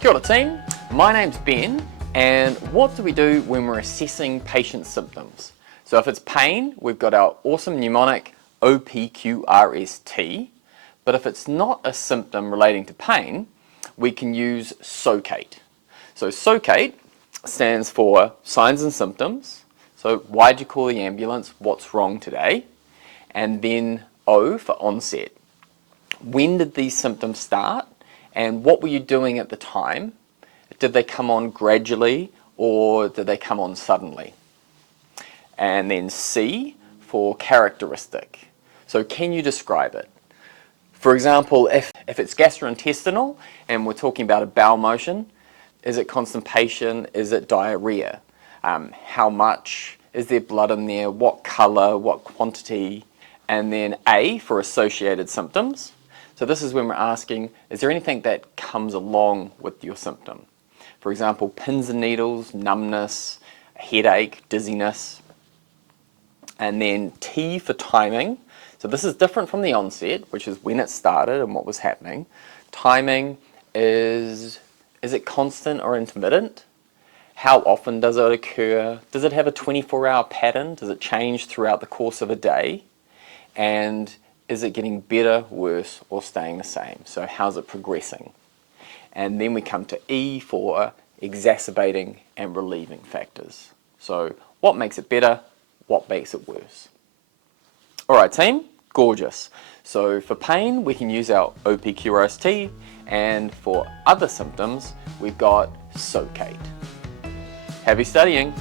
Kia ora team, my name's Ben, and what do we do when we're assessing patient symptoms? So if it's pain, we've got our awesome mnemonic OPQRST, but if it's not a symptom relating to pain, we can use SOCATE. So SOCATE stands for signs and symptoms. So why'd you call the ambulance? What's wrong today? And then O for onset. When did these symptoms start? And what were you doing at the time? Did they come on gradually or did they come on suddenly? And then C for characteristic. So can you describe it? For example, if it's gastrointestinal and we're talking about a bowel motion, is it constipation? Is it diarrhea? How much? Is there blood in there? What color? What quantity? And then A for associated symptoms. So this is when we're asking, is there anything that comes along with your symptom? For example, pins and needles, numbness, headache, dizziness. And then T for timing. So this is different from the onset, which is when it started and what was happening. Timing is it constant or intermittent? How often does it occur? Does it have a 24-hour pattern? Does it change throughout the course of a day? And is it getting better, worse, or staying the same? So how's it progressing? And then we come to E for exacerbating and relieving factors. So what makes it better? What makes it worse? All right, team, gorgeous. So for pain, we can use our OPQRST, and for other symptoms, we've got SOCATE. Happy studying.